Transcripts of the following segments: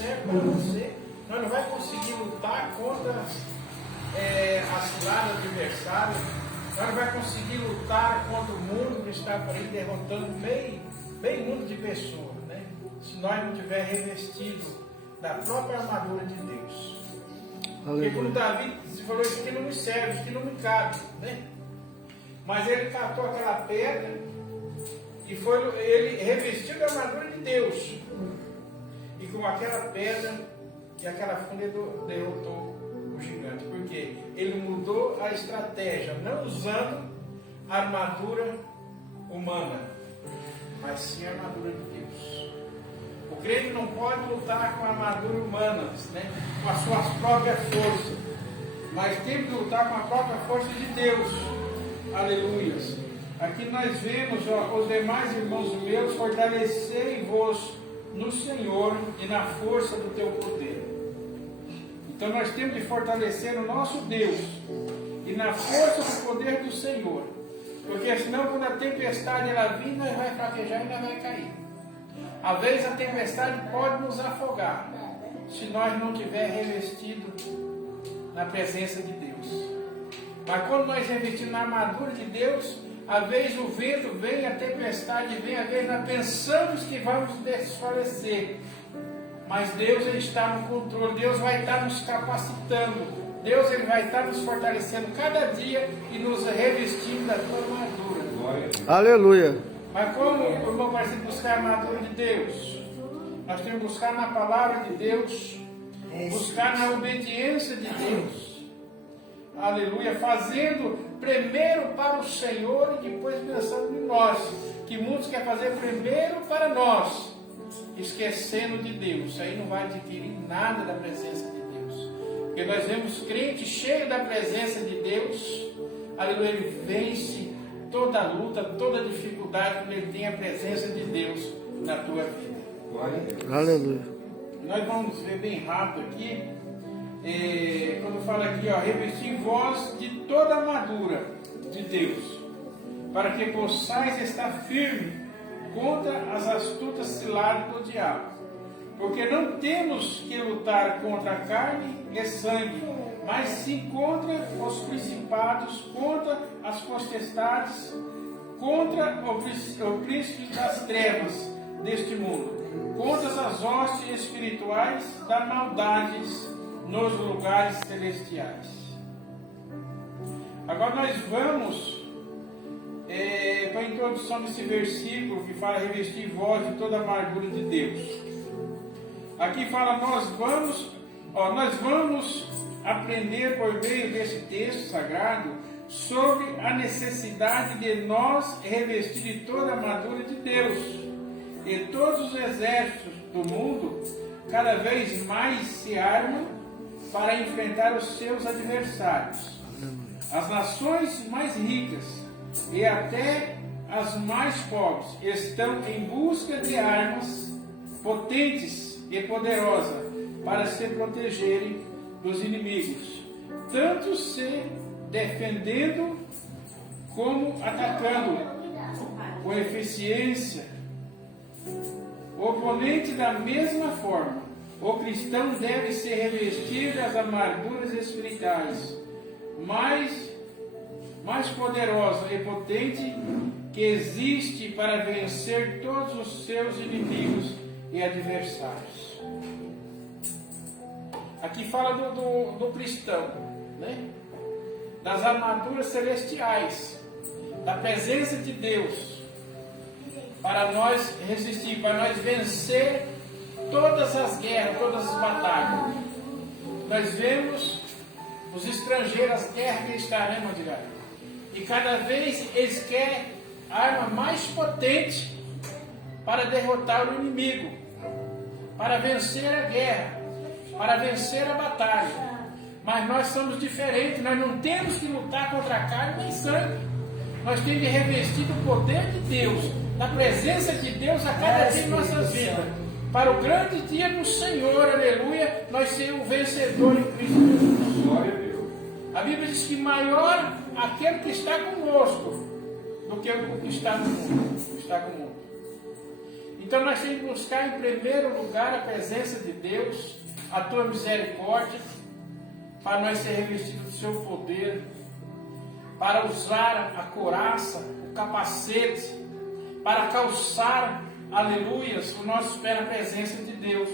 serve para você. Nós não vamos conseguir lutar contra as ciladas adversárias. Nós não vamos conseguir lutar contra o mundo que está por aí derrotando meio mundo de pessoas, né? Se nós não tiver revestido da própria armadura de Deus. Porque como Davi falou, isso aqui não me serve, isso aqui não me cabe, né? Mas ele catou aquela pedra e ele revestiu da armadura de Deus. E com aquela pedra e aquela funda ele derrotou o gigante. Porque ele mudou a estratégia, não usando a armadura humana, mas sim a armadura de Deus. O crente não pode lutar com a armadura humana, né? Com as suas próprias forças, mas tem que lutar com a própria força de Deus. Aleluias. Aqui nós vemos, os demais irmãos meus, fortalecei-vos no Senhor e na força do teu poder. Então nós temos de fortalecer o nosso Deus e na força do poder do Senhor. Porque senão quando a tempestade ela vir, nós vai fraquejar e nós vai cair. Às vezes a tempestade pode nos afogar, se nós não tiver revestido na presença de Deus. Mas quando nós revestimos na armadura de Deus, às vezes o vento vem, a tempestade vem, às vezes nós pensamos que vamos desfalecer. Mas Deus ele está no controle, Deus vai estar nos capacitando, Deus ele vai estar nos fortalecendo cada dia e nos revestindo da sua armadura. Aleluia. Mas como o irmão vai buscar a armadura de Deus? Nós temos que buscar na palavra de Deus, buscar na obediência de Deus. Aleluia, fazendo primeiro para o Senhor e depois pensando em nós, que muitos querem fazer primeiro para nós, esquecendo de Deus. Aí não vai adquirir nada da presença de Deus, porque nós vemos crente cheio da presença de Deus. Aleluia, ele vence toda luta, toda dificuldade, quando ele tem a presença de Deus na tua vida. Aleluia. Nós vamos ver bem rápido aqui. Quando fala aqui, revestir vós de toda a armadura de Deus, para que possais estar firme contra as astutas ciladas do diabo. Porque não temos que lutar contra a carne e sangue, mas sim contra os principados, contra as potestades, contra o príncipe das trevas deste mundo, contra as hostes espirituais da maldades nos lugares celestiais. Agora nós vamos para a introdução desse versículo que fala revestir vós de toda a amargura de Deus. Aqui fala nós vamos aprender por meio desse texto sagrado sobre a necessidade de nós revestir de toda a armadura de Deus. E todos os exércitos do mundo cada vez mais se armam para enfrentar os seus adversários. As nações mais ricas e até as mais pobres estão em busca de armas potentes e poderosas para se protegerem dos inimigos, tanto se defendendo como atacando com eficiência. O oponente, da mesma forma, o cristão deve se revestir das armaduras espirituais mais poderosa e potente que existe para vencer todos os seus inimigos e adversários. Aqui fala do cristão, né? Das armaduras celestiais, da presença de Deus, para nós resistir, para nós vencer todas as guerras, todas as batalhas. Nós vemos os estrangeiros, as guerras que estão, né, Mandirá? E cada vez eles querem a arma mais potente para derrotar o inimigo, para vencer a guerra, para vencer a batalha. Mas nós somos diferentes, nós não temos que lutar contra a carne nem sangue. Nós temos que revestir do poder de Deus, da presença de Deus a cada dia em nossas vidas. Para o grande dia do Senhor, aleluia, nós seremos vencedores em Cristo Jesus. Glória a Deus. A Bíblia diz que maior aquele que está conosco do que o que está no mundo. Então nós temos que buscar em primeiro lugar a presença de Deus, a tua misericórdia, para nós ser revestidos do seu poder, para usar a couraça, o capacete, para calçar, aleluias, o nosso pé na presença de Deus.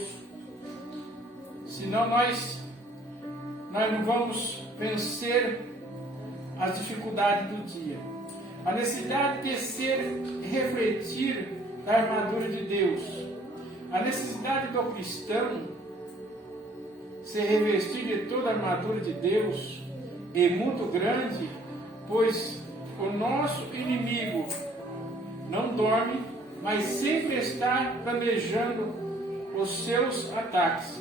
Senão nós não vamos vencer as dificuldades do dia. A necessidade de refletir da armadura de Deus. A necessidade do cristão se revestir de toda a armadura de Deus é muito grande, pois o nosso inimigo não dorme, mas sempre está planejando os seus ataques.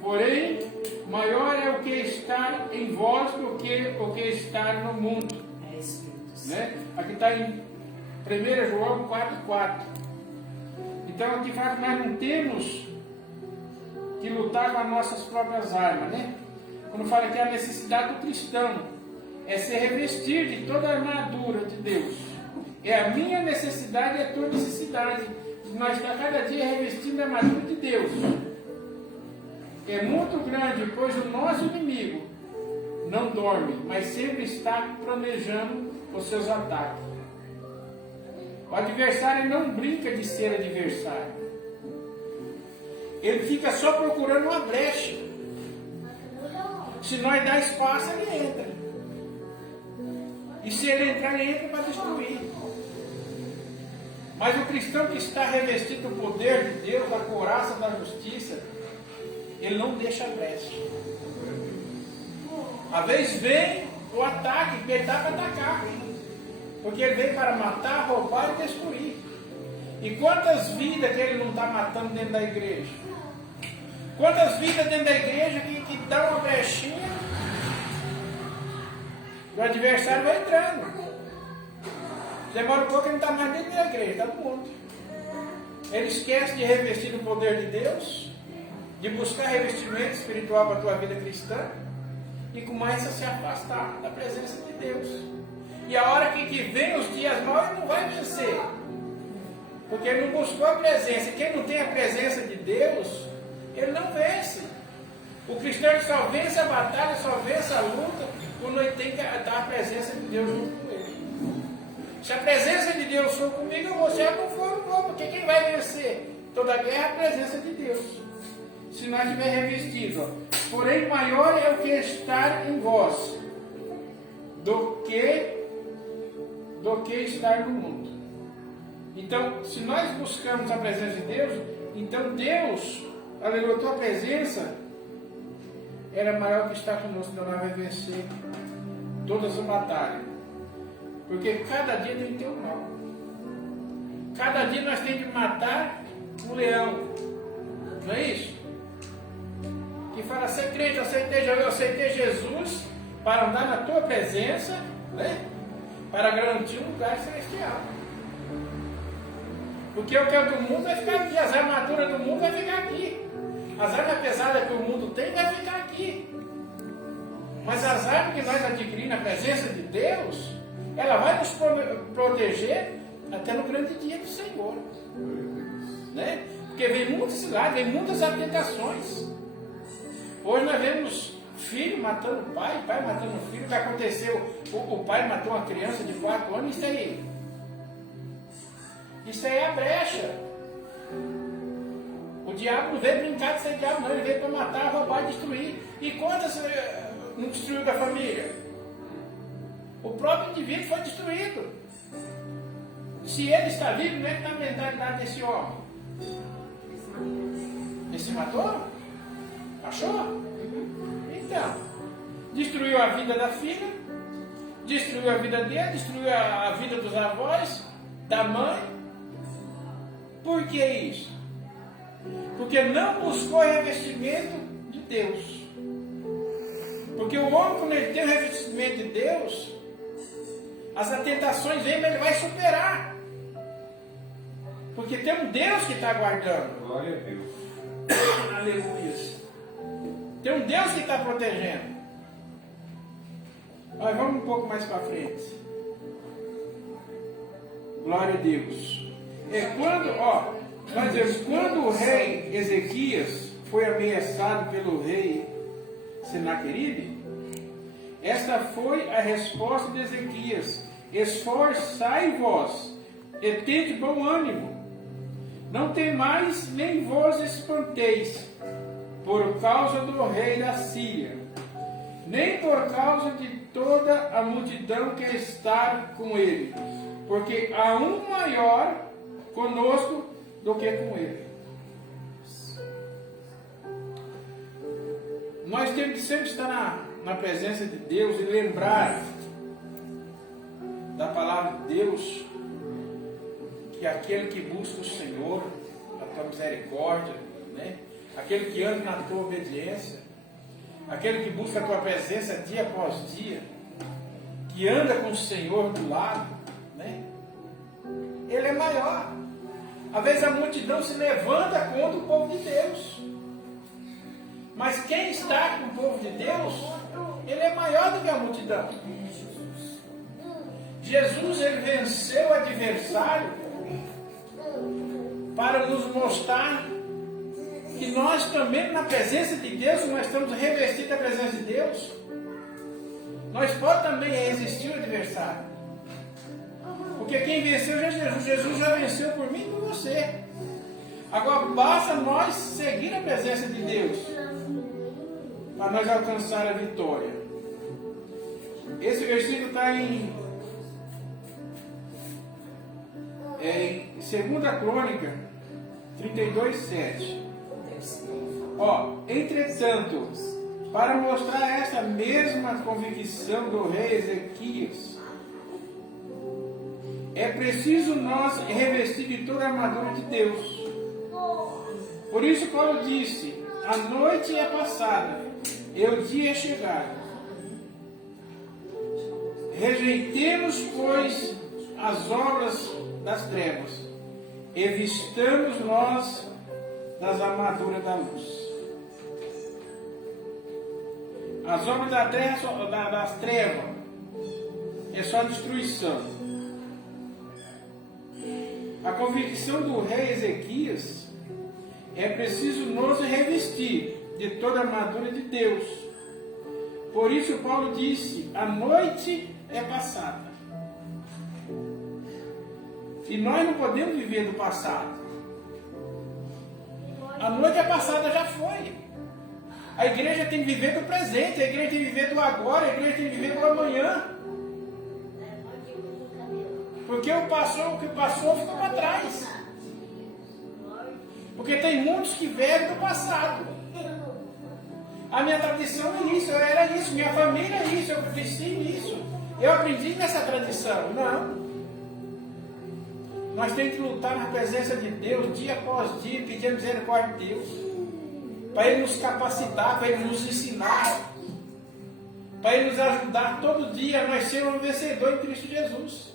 Porém, maior é o que está em vós do que o que está no mundo. Né? Aqui está em 1 João 4,4. Então, de fato, nós não temos que lutar com as nossas próprias armas, né? Quando fala que a necessidade do cristão é se revestir de toda a armadura de Deus. É a minha necessidade e a tua necessidade de nós estar cada dia revestindo a armadura de Deus. É muito grande, pois o nosso inimigo não dorme, mas sempre está planejando os seus ataques. O adversário não brinca de ser adversário. Ele fica só procurando uma brecha. Se nós dar espaço, ele entra. E se ele entrar, ele entra para destruir. Mas o cristão que está revestido do poder de Deus, da couraça da justiça, ele não deixa brecha. Às vezes vem o ataque, ele está para atacar. Porque ele veio para matar, roubar e destruir. E quantas vidas que ele não está matando dentro da igreja? Quantas vidas dentro da igreja que dá uma brechinha, o adversário vai entrando. Demora um pouco, ele não está mais dentro da igreja, está no mundo. Ele esquece de revestir o poder de Deus, de buscar revestimento espiritual para a tua vida cristã, e começa a se afastar da presença de Deus. E a hora que vem os dias maus, ele não vai vencer. Porque ele não buscou a presença. Quem não tem a presença de Deus, ele não vence. O cristão só vence a batalha, só vence a luta, quando ele tem que dar a presença de Deus junto com ele. Se a presença de Deus for comigo, eu vou. Se ela não for, eu vou. Porque quem vai vencer toda a guerra é a presença de Deus. Se nós estivermos revestidos. Porém, maior é o que está em vós do que estar no mundo. Então, se nós buscamos a presença de Deus, então Deus, aleluia, a tua presença era maior que estar conosco, então nós vamos vencer todas as batalhas. Porque cada dia tem que ter um mal. Cada dia nós temos que matar um leão. Não é isso? Que fala, ser crente, eu aceitei Jesus para andar na tua presença, né? Para garantir um lugar celestial. Porque o que é do mundo vai ficar aqui, as armaduras do mundo vai ficar aqui. As armas pesadas que o mundo tem vai ficar aqui. Mas as armas que nós adquirimos na presença de Deus, ela vai nos proteger até no grande dia do Senhor. Né? Porque vem muitos ciladas, vem muitas tentações. Hoje nós vemos filho matando pai matando filho. O que aconteceu? O pai matou uma criança de 4 anos, isso aí. Isso aí é a brecha. O diabo não veio brincar de ser diabo, não. Ele veio para matar, roubar e destruir. E quantas não destruiu da família? O próprio indivíduo foi destruído. Se ele está vivo, não é que está a mentalidade desse homem. Ele se matou? Achou? Então, destruiu a vida da filha, destruiu a vida dele, destruiu a vida dos avós, da mãe. Por que isso? Porque não buscou revestimento de Deus. Porque o homem, quando ele tem o revestimento de Deus, as tentações vêm, mas ele vai superar. Porque tem um Deus que está guardando. Glória a Deus. Aleluia. Tem um Deus que está protegendo. Mas vamos um pouco mais para frente. Glória a Deus. É quando, Nós dizemos, quando o rei Ezequias foi ameaçado pelo rei Senaqueribe, esta foi a resposta de Ezequias: esforçai-vos e tende bom ânimo, não temais nem vos espanteis por causa do rei da Síria, nem por causa de toda a multidão que está com ele, porque há um maior conosco do que com ele. Nós temos que sempre estar na presença de Deus e lembrar da palavra de Deus, que aquele que busca o Senhor, a tua misericórdia, né? Aquele que anda na tua obediência, aquele que busca a tua presença dia após dia, que anda com o Senhor do lado, né? Ele é maior. Às vezes a multidão se levanta contra o povo de Deus, mas quem está com o povo de Deus, ele é maior do que a multidão. Jesus, ele venceu o adversário para nos mostrar que nós também, na presença de Deus, nós estamos revestidos da presença de Deus. Nós podemos também resistir o adversário, porque quem venceu já é Jesus. Jesus já venceu por mim e por você. Agora basta nós seguir a presença de Deus para nós alcançar a vitória. Esse versículo está em 2 Crônica 32:7. Entretanto, para mostrar essa mesma convicção do rei Ezequias, é preciso nós revestir de toda a armadura de Deus. Por isso Paulo disse: a noite é passada e o dia é chegado. Rejeitemos, pois, as obras das trevas e vistamos nós das armaduras da luz. As obras das trevas é só destruição. A convicção do rei Ezequias é preciso nos revestir de toda a armadura de Deus. Por isso Paulo disse: a noite é passada. E nós não podemos viver do passado. A noite é passada, já foi. A igreja tem que viver do presente, a igreja tem que viver do agora, a igreja tem que viver do amanhã. Porque o que passou ficou para trás. Porque tem muitos que vivem do passado. A minha tradição é isso, eu era isso, minha família é isso, eu cresci nisso. Eu aprendi nessa tradição. Não. Nós temos que lutar na presença de Deus, dia após dia, pedir a misericórdia de Deus, para Ele nos capacitar, para Ele nos ensinar, para Ele nos ajudar todo dia a nós sermos um vencedor em Cristo Jesus.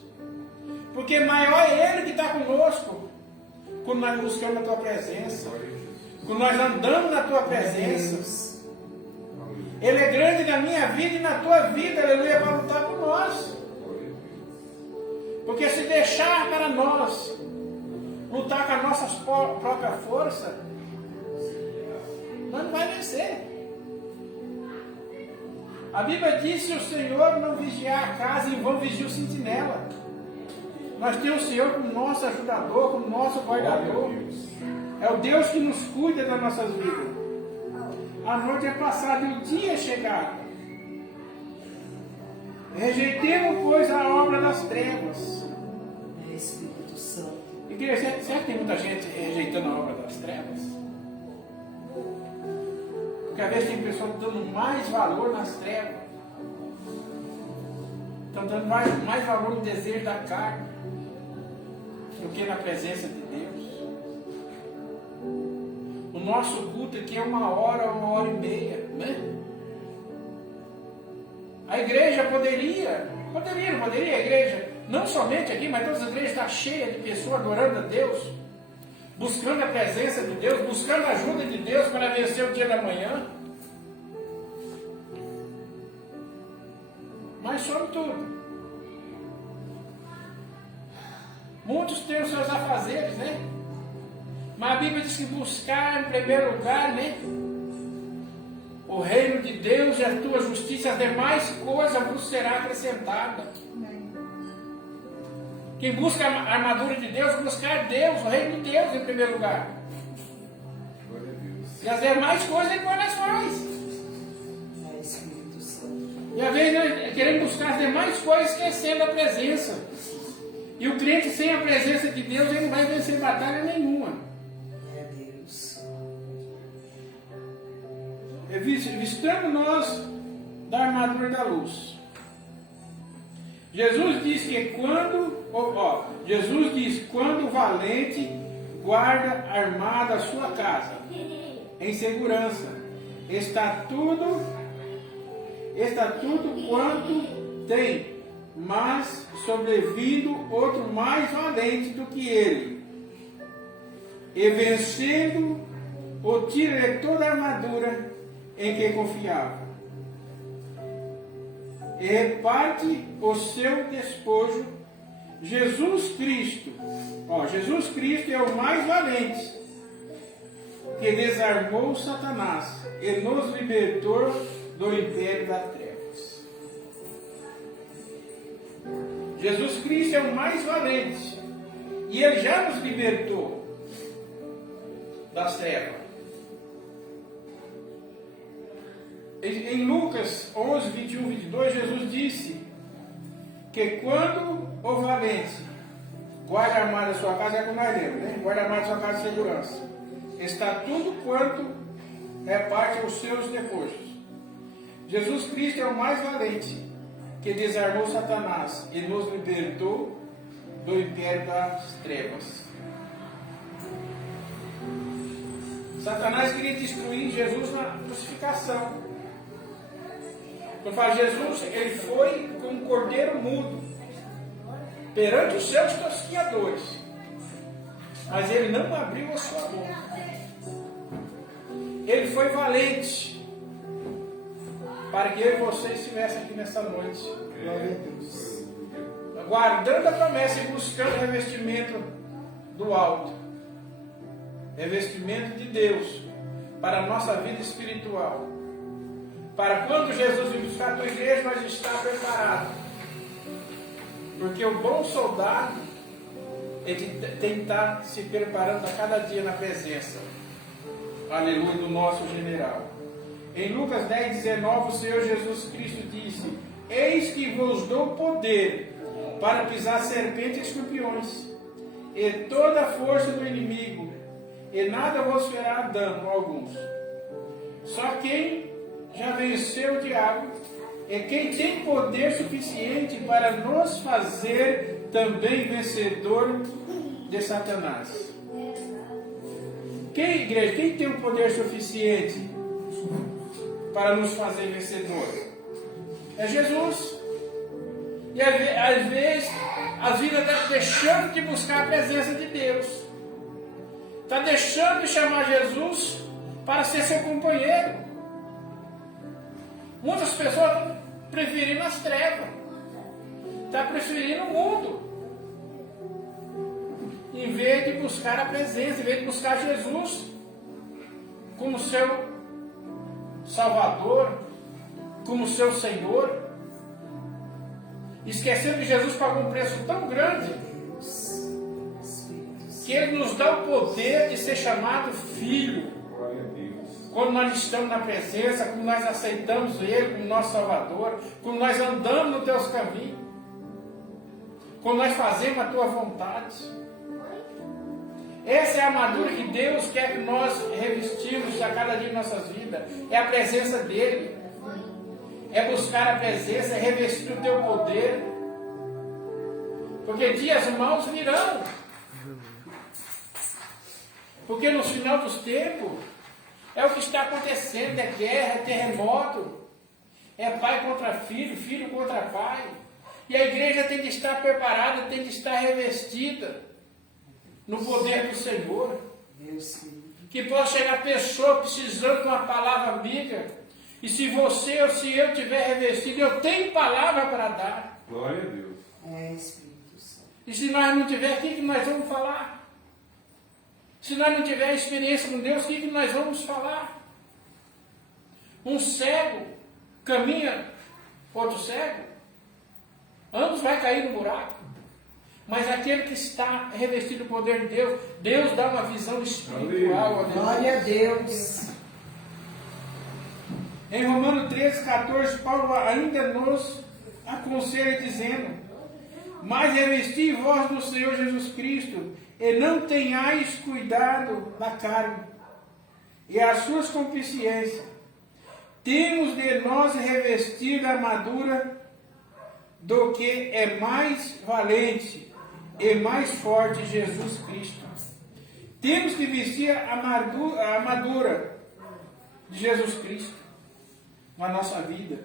Porque maior é Ele que está conosco, quando nós buscamos a Tua presença, quando nós andamos na Tua presença. Ele é grande na minha vida e na tua vida, aleluia, para lutar por nós. Porque se deixar para nós lutar com a nossa própria força, nós não vamos vencer. A Bíblia diz: se o Senhor não vigiar a casa, em vão vigia o sentinela. Nós temos o Senhor como nosso ajudador, como nosso guardador. É o Deus que nos cuida das nossas vidas. A noite é passada e o dia é chegado. Rejeitemos, pois, a obra das trevas. Espírito Santo. Igreja, será que tem muita gente rejeitando a obra das trevas? Porque às vezes tem pessoas dando mais valor nas trevas. Estão dando mais valor no desejo da carne do que na presença de Deus. O nosso culto aqui é 1h e meia, né? A igreja poderia, a igreja, não somente aqui, mas todas as igrejas estão cheias de pessoas adorando a Deus, buscando a presença de Deus, buscando a ajuda de Deus para vencer o dia da manhã. Mas sobretudo, muitos têm os seus afazeres, né? Mas a Bíblia diz que buscar em primeiro lugar, né? O reino de Deus e a tua justiça, as demais coisas vos será acrescentada. Quem busca a armadura de Deus, buscar Deus, o reino de Deus em primeiro lugar. E as demais coisas depois nós faz. É Espírito Santo. E às vezes nós queremos buscar as demais coisas esquecendo a presença. E o crente sem a presença de Deus, ele não vai vencer batalha nenhuma. É Deus. Vistamos nós da armadura da luz. Jesus diz que quando o valente guarda armada a sua casa, em segurança, está tudo quanto tem, mas sobrevindo outro mais valente do que ele, e vencendo o tira de toda a armadura em que confiava. E reparte o seu despojo. Jesus Cristo é o mais valente, que desarmou Satanás e nos libertou do império das trevas. Jesus Cristo é o mais valente e ele já nos libertou das trevas. Em Lucas 11, 21, 22, Jesus disse que quando o valente guarda a armada da sua casa, é como nós lemos, né? Guarda a armada da sua casa de segurança, está tudo quanto reparte os seus despojos. Jesus Cristo é o mais valente, que desarmou Satanás e nos libertou do império das trevas. Satanás queria destruir Jesus na crucificação. Quando fala Jesus, ele foi como um cordeiro mudo perante os seus tosquiadores, mas ele não abriu a sua boca. Ele foi valente para que eu e você estivesse aqui nessa noite. Glória a Deus. Guardando a promessa e buscando o revestimento do alto, revestimento de Deus para a nossa vida espiritual. Para quando Jesus vir buscar a tua igreja, nós estamos preparados. Porque o bom soldado, ele tem que estar se preparando a cada dia na presença, aleluia, do nosso general. Em Lucas 10, 19, o Senhor Jesus Cristo disse: eis que vos dou poder para pisar serpentes e escorpiões, e toda a força do inimigo, e nada vos fará dano alguns. Só quem já venceu o diabo é quem tem poder suficiente para nos fazer também vencedor de Satanás. Quem, igreja, quem tem o poder suficiente para nos fazer vencedor? É Jesus. E às vezes a vida está deixando de buscar a presença de Deus, está deixando de chamar Jesus para ser seu companheiro. Muitas pessoas estão preferindo as trevas, estão preferindo o mundo, em vez de buscar a presença, em vez de buscar Jesus como seu Salvador, como seu Senhor, esquecendo que Jesus pagou um preço tão grande que Ele nos dá o poder de ser chamado filho. Quando nós estamos na presença, quando nós aceitamos Ele como nosso Salvador, quando nós andamos nos teus caminhos, quando nós fazemos a tua vontade. Essa é a armadura que Deus quer que nós revestimos a cada dia de nossas vidas. É a presença dEle. É buscar a presença, é revestir o teu poder. Porque dias maus virão. Porque no final dos tempos, é o que está acontecendo, é guerra, é terremoto, é pai contra filho, filho contra pai. E a igreja tem que estar preparada, tem que estar revestida no poder do Senhor. Que possa chegar pessoa precisando de uma palavra amiga, e se você ou se eu tiver revestido, eu tenho palavra para dar. Glória a Deus. É Espírito Santo. E se nós não tiver, o que nós vamos falar? Se nós não tivermos experiência com Deus, o que nós vamos falar? Um cego caminha, outro cego, ambos vai cair no buraco. Mas aquele que está revestido do poder de Deus, Deus dá uma visão espiritual. Glória a Deus. Em Romanos 13, 14, Paulo ainda nos aconselha dizendo: mas revesti vós do Senhor Jesus Cristo, e não tenhais cuidado da carne e as suas concupiscências. Temos de nós revestir da armadura do que é mais valente e mais forte, Jesus Cristo. Temos que vestir a armadura de Jesus Cristo na nossa vida,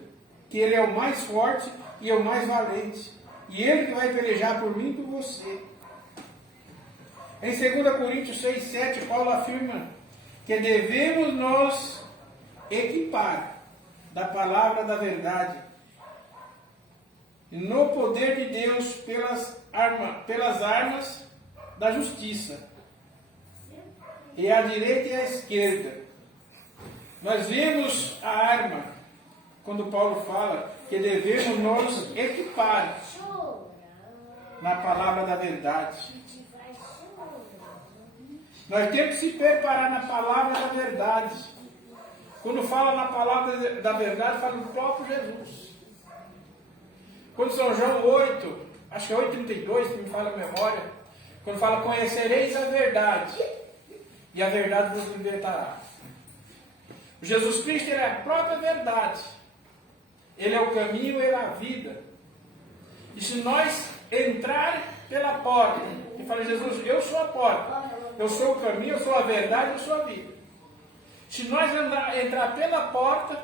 que Ele é o mais forte e é o mais valente, e Ele que vai pelejar por mim e por você. Em 2 Coríntios 6, 7, Paulo afirma que devemos nós equipar da palavra da verdade no poder de Deus pelas armas da justiça, e à direita e à esquerda. Nós vemos a arma quando Paulo fala que devemos nos equipar na palavra da verdade. Nós temos que se preparar na palavra da verdade. Quando fala na palavra da verdade, fala do próprio Jesus. Quando São João 8, acho que é 8,32, que me fala a memória, quando fala: conhecereis a verdade, e a verdade vos libertará. Jesus Cristo, Ele é a própria verdade. Ele é o caminho, Ele é a vida. E se nós entrar pela porta, e falar: Jesus, eu sou a porta, eu sou o caminho, eu sou a verdade, eu sou a vida. Se nós entrar pela porta,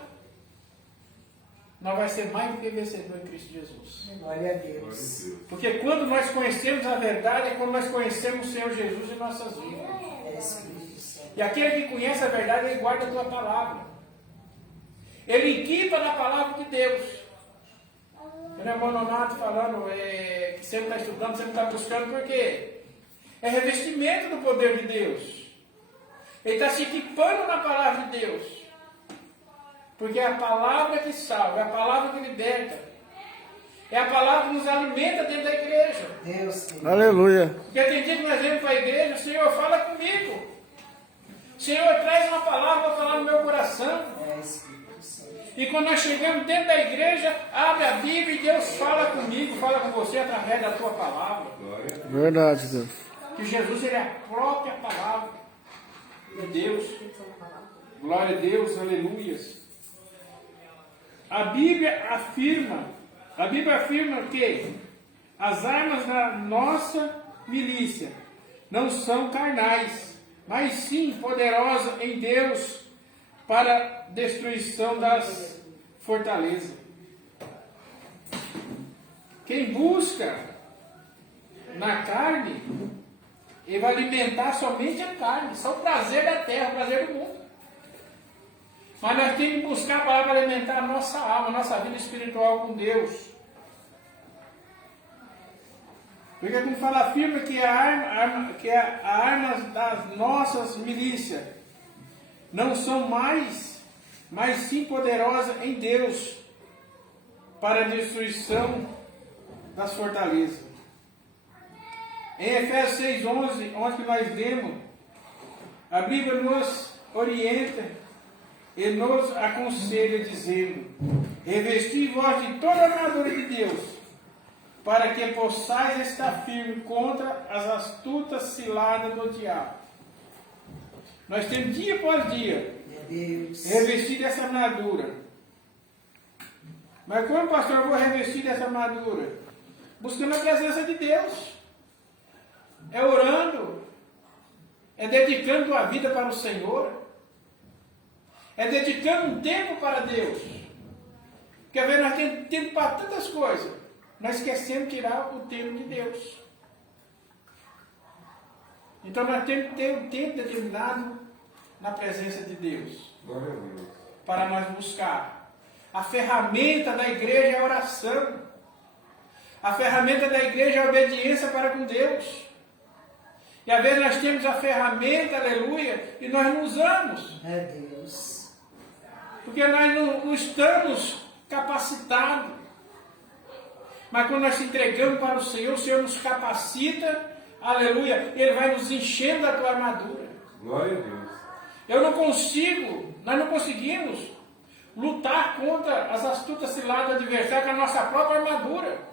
nós vamos ser mais do que vencedor em Cristo Jesus. Glória a Deus. Porque quando nós conhecemos a verdade, é quando nós conhecemos o Senhor Jesus em nossas vidas. É Espírito Santo. E aquele que conhece a verdade, ele guarda a tua palavra. Ele equipa na palavra de Deus. O irmão Nonato falando que sempre está estudando, sempre está buscando, por quê? É revestimento do poder de Deus. Ele está se equipando na palavra de Deus. Porque é a palavra que salva, é a palavra que liberta. É a palavra que nos alimenta dentro da igreja. Deus, Deus. Aleluia. Porque tem dia que nós vamos para a igreja: Senhor, fala comigo. Senhor, traz uma palavra no meu coração. É Espírito Santo. E quando nós chegamos dentro da igreja, abre a Bíblia e Deus fala comigo, fala com você através da tua palavra. Verdade, Deus. Que Jesus, Ele é a própria palavra de Deus. Glória a Deus, aleluias. A Bíblia afirma que as armas da nossa milícia não são carnais, mas sim poderosas em Deus para a destruição das fortalezas. Quem busca na carne, ele vai alimentar somente a carne, só o prazer da terra, o prazer do mundo. Mas nós temos que buscar a palavra para alimentar a nossa alma, a nossa vida espiritual com Deus. Porque como fala, afirma que a arma das nossas milícias não são mas sim poderosas em Deus para a destruição das fortalezas. Em Efésios 6,11, onde nós lemos, a Bíblia nos orienta e nos aconselha dizendo: revesti vós de toda a armadura de Deus, para que possais estar firme contra as astutas ciladas do diabo. Nós temos dia após dia revestir dessa armadura. Mas como, pastor, eu vou revestir dessa armadura? Buscando a presença de Deus. É orando. É dedicando a vida para o Senhor. É dedicando um tempo para Deus. Porque às vezes nós temos tempo para tantas coisas, nós esquecemos de tirar o tempo de Deus. Então nós temos que ter um tempo determinado na presença de Deus. Para nós buscar. A ferramenta da igreja é a oração. A ferramenta da igreja é a obediência para com Deus. E às vezes nós temos a ferramenta, aleluia, e nós não usamos. É Deus. Porque nós não estamos capacitados. Mas quando nós se entregamos para o Senhor nos capacita, aleluia, Ele vai nos enchendo da tua armadura. Glória a Deus. Eu não consigo, nós não conseguimos lutar contra as astutas ciladas do adversário com a nossa própria armadura.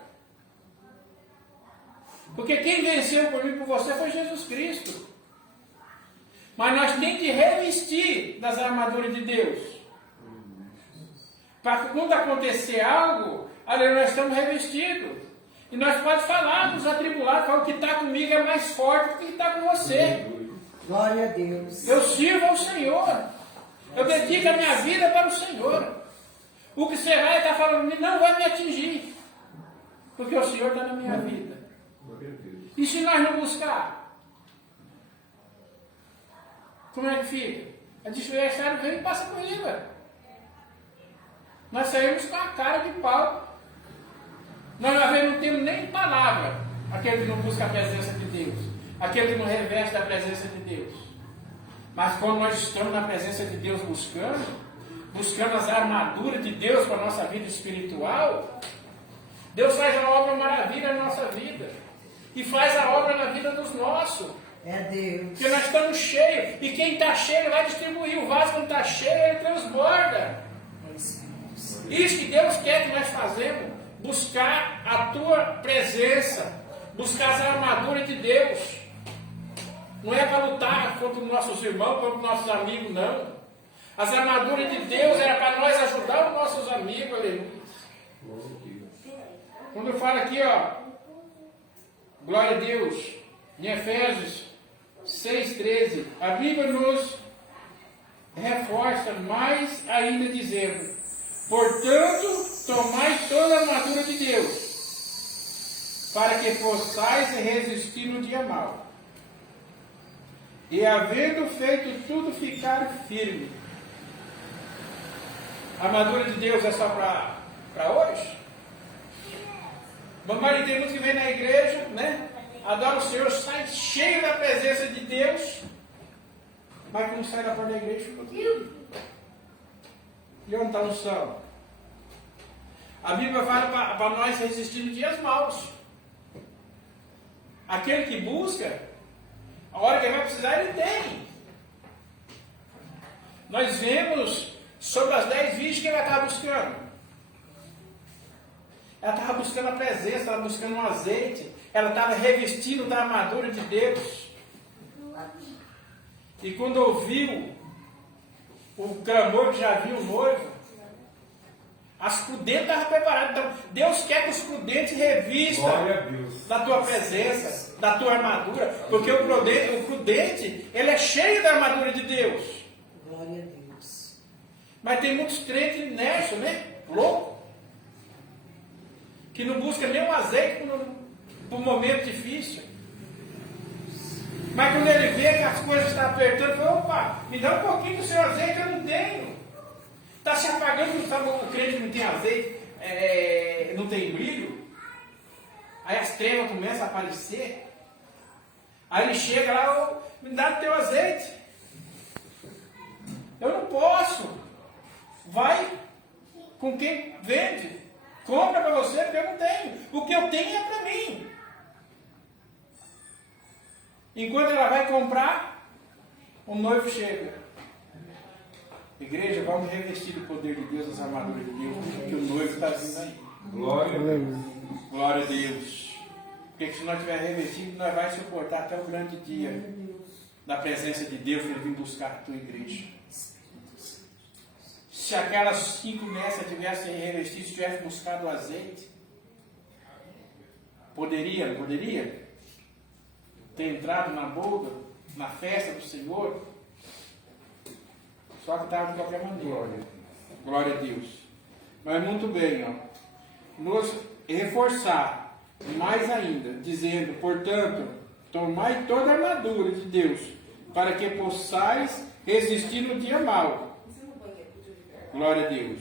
Porque quem venceu por mim e por você foi Jesus Cristo. Mas nós temos que revestir das armaduras de Deus. Para que quando acontecer algo, ali nós estamos revestidos. E nós podemos falar dos atribulados, falar o que está comigo é mais forte do que está com você. Glória a Deus. Eu sirvo ao Senhor. Eu dedico a minha vida para o Senhor. O que você vai estar falando de mim não vai me atingir. Porque o Senhor está na minha vida. Glória a Deus. E se nós não buscar? Como é que fica? A adversário vem e passa por aí, velho. Nós saímos com a cara de pau. Nós às vezes não temos nem palavra. Aquele que não busca a presença de Deus. Aquele que não reveste a presença de Deus. Mas quando nós estamos na presença de Deus buscando as armaduras de Deus para a nossa vida espiritual, Deus faz uma obra maravilha na nossa vida. E faz a obra na vida dos nossos. É Deus. Porque nós estamos cheios. E quem está cheio vai distribuir. O vaso quando está cheio, ele transborda. Isso que Deus quer que nós fazemos. Buscar a tua presença. Buscar as armaduras de Deus. Não é para lutar contra os nossos irmãos, contra os nossos amigos, não. As armaduras de Deus era para nós ajudar os nossos amigos, aleluia. Quando eu falo aqui, ó, glória a Deus, em Efésios 6,13, a Bíblia nos reforça mais ainda dizendo: portanto, tomai toda a armadura de Deus, para que possais resistir no dia mau. E havendo feito tudo, ficar firme. A armadura de Deus é só para hoje? Mamãe, tem muitos que vem na igreja, né? Adora o Senhor, sai cheio da presença de Deus, mas quando sai da porta da igreja, fica aqui. E onde está a unção? A Bíblia fala para nós resistir nos dias maus. Aquele que busca, a hora que ele vai precisar, ele tem. Nós vemos sobre as 10 virgens que ela estava buscando. Ela estava buscando a presença, ela estava buscando um azeite, ela estava revestindo da armadura de Deus. E quando ouviu o clamor que já viu o noivo, as prudentes estavam preparadas. Então, Deus quer que os prudentes revistam da tua presença, da tua armadura, porque o prudente, ele é cheio da armadura de Deus. Glória a Deus. Mas tem muitos crentes inersos, né? Louco. Que não busca nem um azeite para um momento difícil. Mas quando ele vê que as coisas estão apertando, ele fala: opa, me dá um pouquinho do seu azeite, eu não tenho. Está se apagando, sabe, o crente não tem azeite, não tem brilho. Aí as trevas começam a aparecer. Aí ele chega lá: me dá o teu azeite. Eu não posso. Vai com quem vende. Compra para você, porque eu não tenho. O que eu tenho é para mim. Enquanto ela vai comprar, o noivo chega. Igreja, vamos revestir do poder de Deus, as armaduras de Deus, porque o noivo está vindo aí. Glória a Deus. Glória a Deus. Porque se nós estivermos revestidos, nós vamos suportar até o grande dia da presença de Deus para vir buscar a tua igreja. Se aquelas 5 mesas tivessem revestido, tivessem buscado o azeite, poderia ter entrado na boda, na festa do Senhor? Só que estava de qualquer maneira. Glória a Deus. Mas muito bem, ó. Nos reforçar mais ainda, dizendo: portanto, tomai toda a armadura de Deus, para que possais resistir no dia mau. Glória a Deus.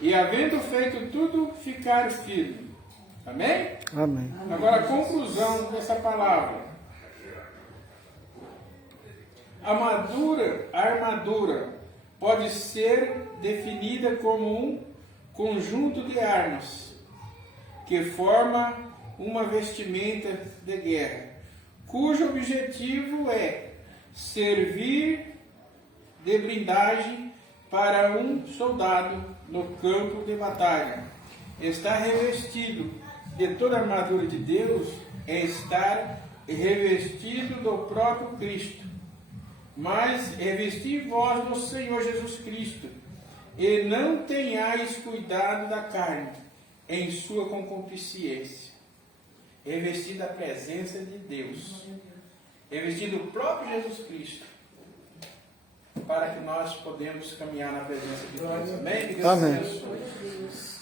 E havendo feito tudo, ficar firme. Amém? Amém. Agora a conclusão dessa palavra. A armadura pode ser definida como um conjunto de armas que forma uma vestimenta de guerra, cujo objetivo é servir de blindagem para um soldado no campo de batalha. Estar revestido de toda a armadura de Deus é estar revestido do próprio Cristo. Mas revesti vós do Senhor Jesus Cristo, e não tenhais cuidado da carne em sua concupiscência. Revesti da presença de Deus, revesti do próprio Jesus Cristo, para que nós podemos caminhar na presença de Deus. Amém? Amém. Glória a Deus.